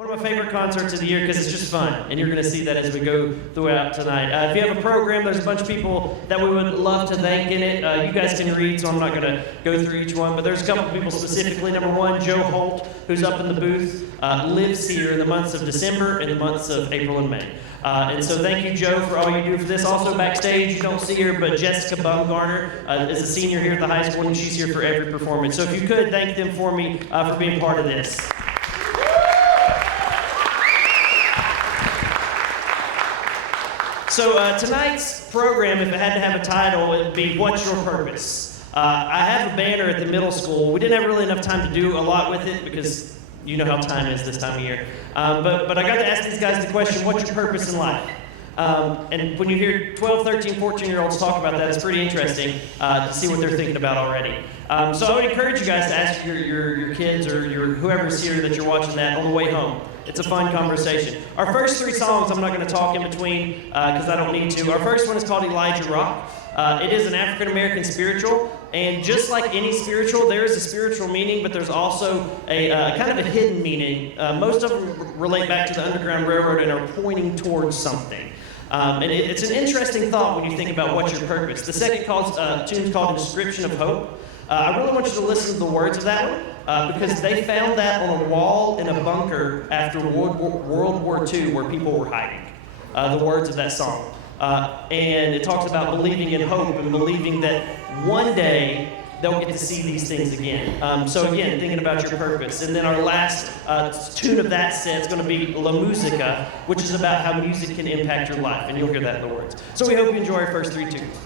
One of my favorite concerts of the year because it's just fun, and you're going to see that as we go throughout tonight. If you have a program, there's a bunch of people that we would love to thank in it. You guys can read, so I'm not going to go through each one, but there's a couple of people specifically. Number one, Joe Holt, who's up in the booth, lives here in the months of December and the months of April and May. And so thank you, Joe, for all you do for this. Also backstage, you don't see her, but Jessica Bumgarner is a senior here at the high school, and she's here for every performance. So if you could, thank them for me for being part of this. So tonight's program, if it had to have a title, it would be What's Your Purpose? I have a banner at the middle school. We didn't have really enough time to do a lot with it because you know how time is this time of year. But I got to ask these guys the question, what's your purpose in life? And when you hear 12, 13, 14-year-olds talk about that, it's pretty interesting to see what they're thinking about already. So I would encourage you guys to ask your kids or whoever's here that you're watching that on the way home. It's a fun conversation. Our first three songs, I'm not going to talk in between because I don't need to. Our first one is called Elijah Rock. It is an African-American spiritual, and just like any spiritual, there is a spiritual meaning, but there's also a kind of a hidden meaning. Most of them relate back to the Underground Railroad and are pointing towards something. And it's an interesting thought when you think about what's your purpose. The second tune is called Inscription of Hope. I really want you to listen to the words of that one because they found that on a wall in a bunker after World War II where people were hiding. The words of that song. And it talks about believing in hope and believing that one day they'll get to see these things again. So again, thinking about your purpose. And then our last tune of that set is going to be La Musica, which is about how music can impact your life. And you'll hear that in the words. So we hope you enjoy our first three tunes.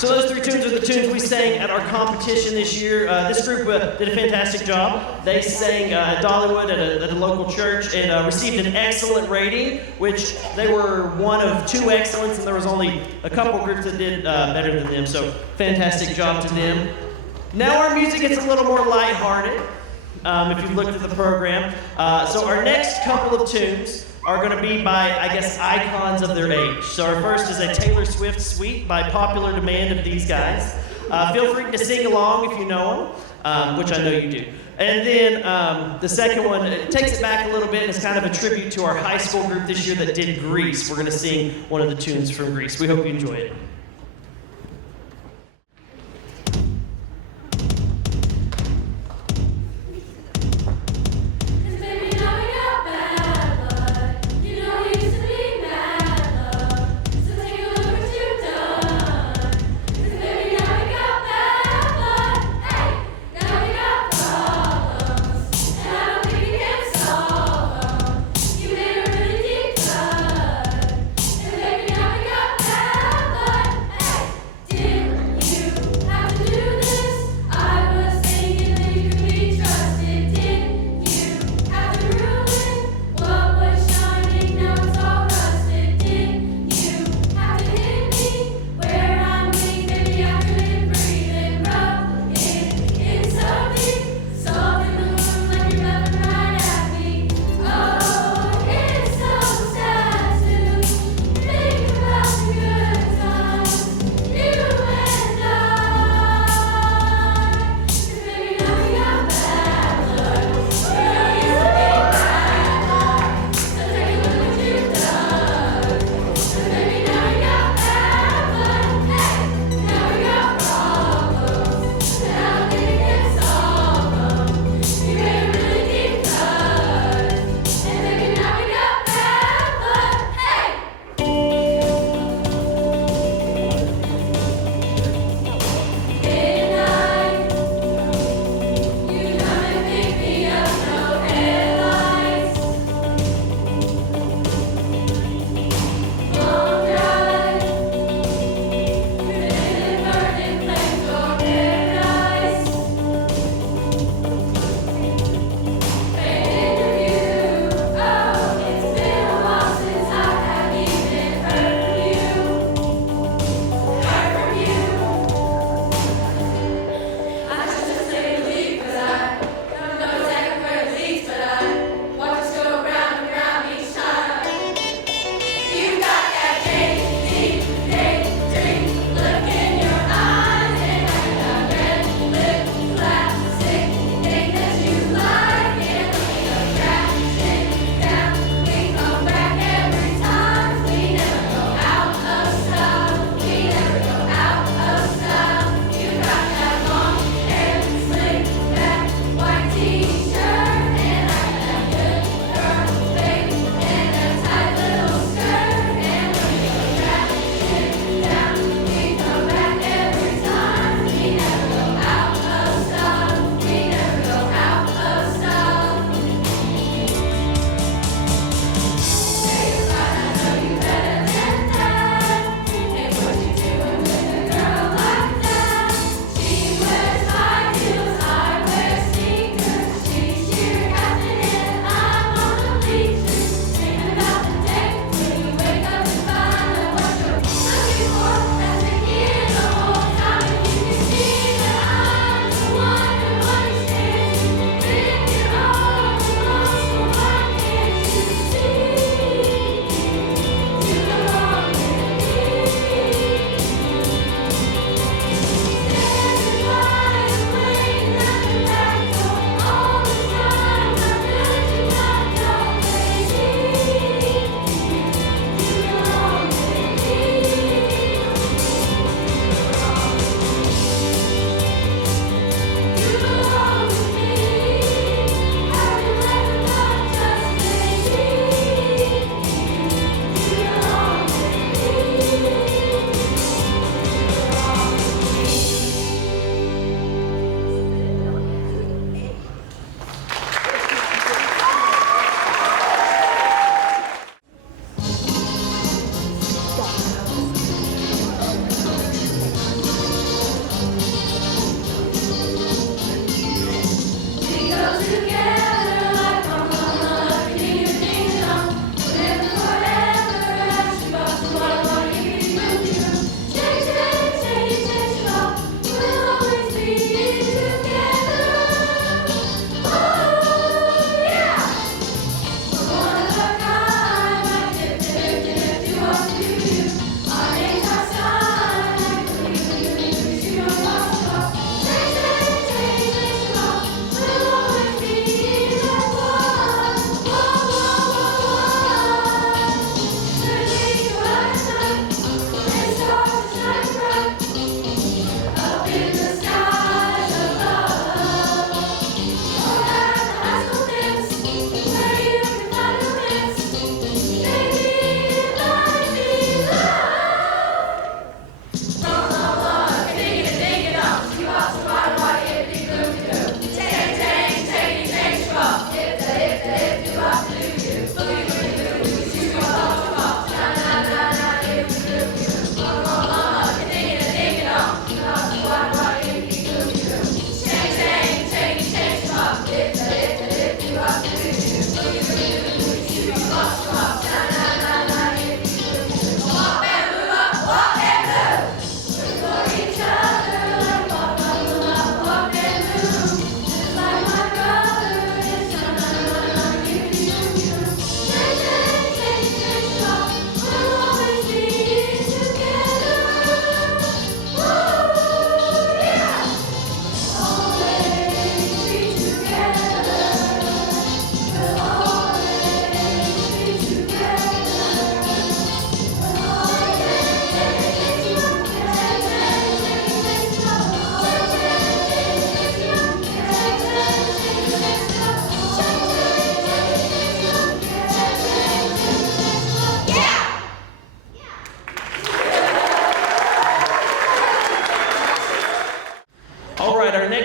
So those three tunes are the tunes we sang at our competition this year. This group did a fantastic job. They sang at Dollywood at a local church and received an excellent rating, which they were one of two excellents, and there was only a couple groups that did better than them. So fantastic job to them. Now our music gets a little more lighthearted. If you've looked at the program. So our next couple of tunes are going to be by, I guess, icons of their age. So our first is a Taylor Swift suite by popular demand of these guys. Feel free to sing along if you know them, which I know you do. And then the second one, it takes it back a little bit and it's kind of a tribute to our high school group this year that did Grease. We're going to sing one of the tunes from Grease. We hope you enjoy it. But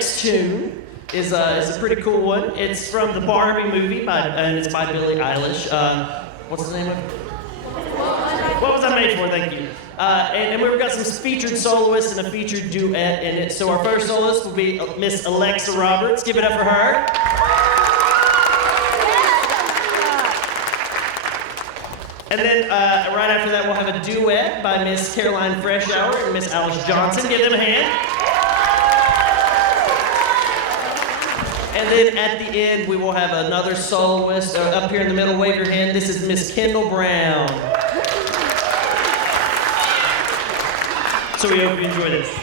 next tune is a pretty cool one. It's from the Barbie movie, and it's by Billie Eilish. What's the name of it? What Was I Made For? Thank you. And we've got some featured soloists and a featured duet in it. So our first soloist will be Miss Alexa Roberts. Give it up for her. And then right after that, we'll have a duet by Miss Caroline Freshour and Miss Alice Johnson. Give them a hand. And then at the end, we will have another soloist up here in the middle. Wave your hand. This is Miss Kendall Brown. So we hope you enjoy this.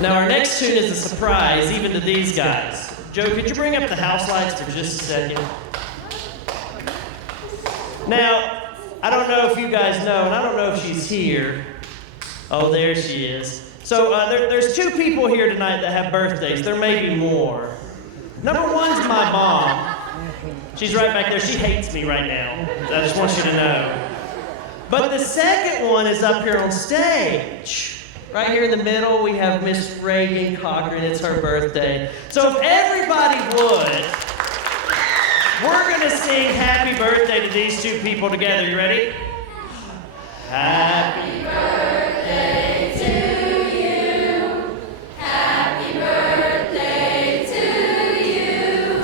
Now our next tune is a surprise, even to these guys. Joe, could you bring up the house lights for just a second? Now, I don't know if you guys know, and I don't know if she's here. Oh, there she is. So there's two people here tonight that have birthdays. There may be more. Number one's my mom. She's right back there. She hates me right now. I just want you to know. But the second one is up here on stage. Right here in the middle, we have Miss Reagan Cochran. It's her birthday. So if everybody would, we're going to sing happy birthday to these two people together. You ready? Happy birthday to you. Happy birthday to you.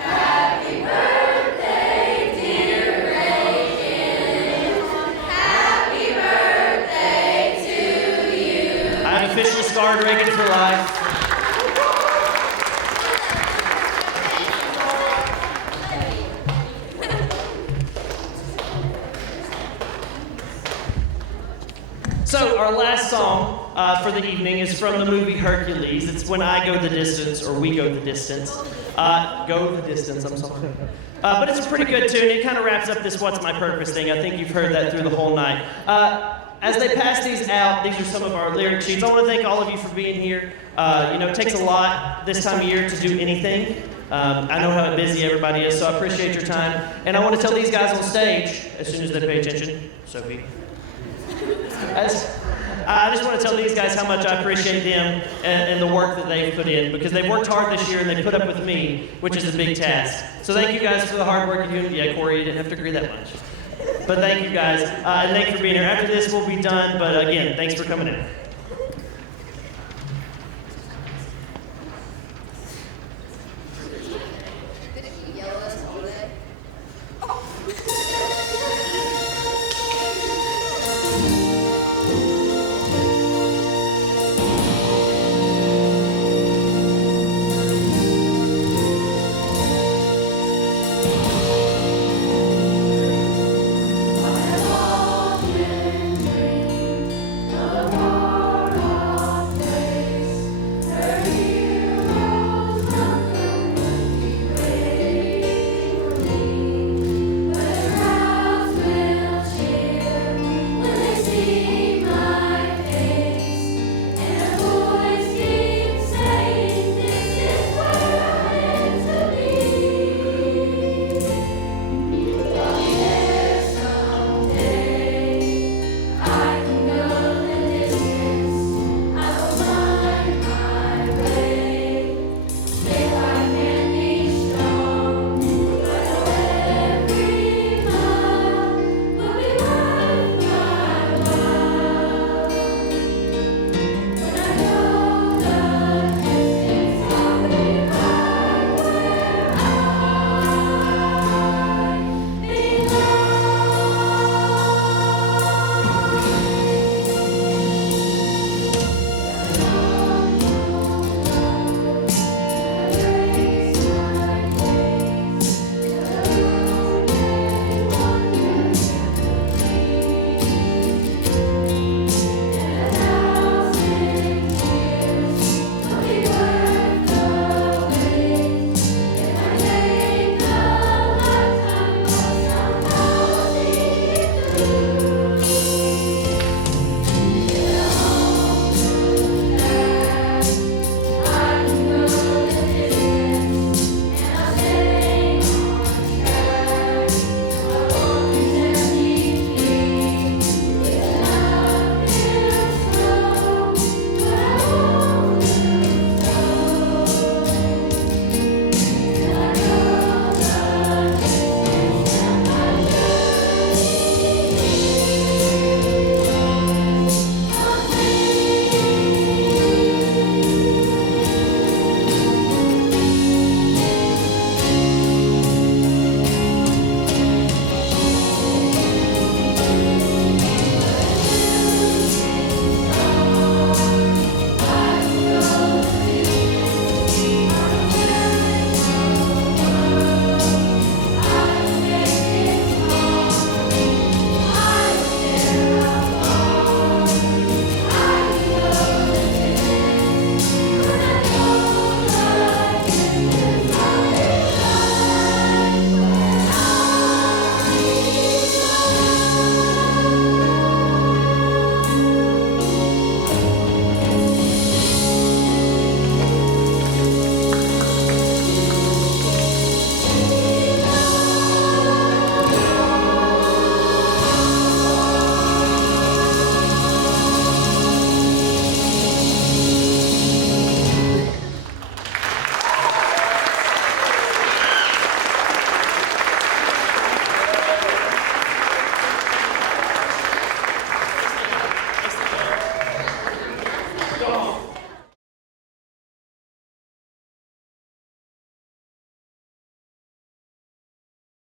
Happy birthday, dear Reagan. Happy birthday to you. I've officially scarred Reagan for life. So our last song for the evening is from the movie Hercules. It's When I Go the Distance, or We Go the Distance. Go the Distance, I'm sorry. But it's a pretty good tune. It kind of wraps up this What's My Purpose thing. I think you've heard that through the whole night. As they pass these out, these are some of our lyric sheets. I want to thank all of you for being here. It takes a lot this time of year to do anything. I know how busy everybody is, so I appreciate your time. And I want to tell these guys on stage, as soon as they pay attention, Sophie, I just want to tell these guys how much I appreciate them and the work that they've put in, because they've worked hard this year and they put up with me, which is a big task. So thank you guys for the hard work you're doing. Yeah, Corey, you didn't have to agree that much. But thank you guys, and thanks for being here. After this, we'll be done, but again, thanks for coming in.